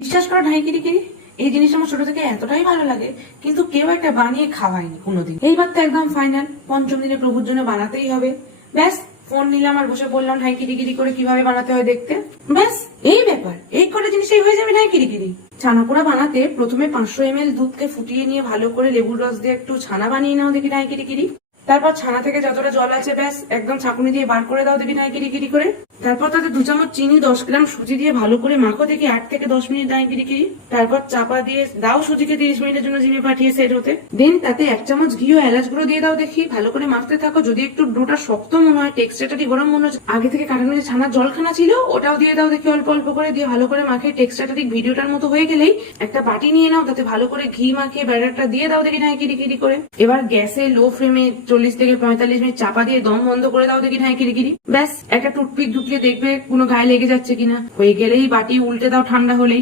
বিশ্বাস করো ঢাইকিরিকিরি, এই জিনিসটা আমার ছোট থেকে এতটাই ভালো লাগে, কিন্তু কেউ একটা বানিয়ে খাওয়ায়নি কোনোদিন। এইবার তো একদম ফাইনাল, পঞ্চম দিনে প্রভুর জন্য বানাতেই হবে। ব্যাস, ফোন নিলাম আর বসে বললাম ঢাইকিরিকিরি করে কিভাবে বানাতে হয় দেখতে। ব্যাস, এই ব্যাপার, এই করে জিনিসটাই হয়ে যাবে ঢাইকিরিকিরি। ছানাপোড়া বানাতে প্রথমে 500 ml দুধকে ফুটিয়ে নিয়ে ভালো করে লেবুর রস দিয়ে একটু ছানা বানিয়ে নাও দেখি ঢাইকিরিকিরি। তারপর ছানা থেকে যতটা জল আছে ব্যাস একদম ছাঁকুনি দিয়ে বার করে দাও দেখি ঢাইকিরিকিরি করে। তারপর তাতে 2 চামচ চিনি, 10 গ্রাম সুজি দিয়ে ভালো করে মাখো দেখি 8 থেকে 10 মিনিট ঢাইকিরিকিরি। তারপর চাপা দিয়ে দাও সুজিকে 30 মিনিটের জন্য জিমে পাঠিয়ে সেট হতে। দেন তাতে 1 চামচ ঘি ও এলাচ গুঁড়ো দিয়ে দাও দেখি, ভালো করে মাখতে থাকো। যদি একটু ডোটা শক্ত মনে হয়, টেক্সচারটা গরম মনে হচ্ছে, আগে থেকে কাটানো যে ছানার জলখানা ছিল ওটাও দিয়ে দাও দেখি অল্প অল্প করে, দিয়ে ভালো করে মাখিয়ে টেক্সচারটা ঠিক ভিডিওটার মতো হয়ে গেলেই একটা বাটি নিয়ে নাও, তাতে ভালো করে ঘি মাখিয়ে ব্যাটারটা দিয়ে দাও দেখি ঢাইকিরিকিরি করে। এবার গ্যাসে লো ফ্লেমে 40 থেকে 45 মিনিট চাপা দিয়ে দম বন্ধ করে দাও দেখি ঢাইকিরিকিরি। ব্যাস, একটা টুথপিক ঢুকিয়ে দেখবে কোনো গায়ে লেগে যাচ্ছে কিনা। হয়ে গেলেই বাটি উল্টে দাও ঠান্ডা হলেই।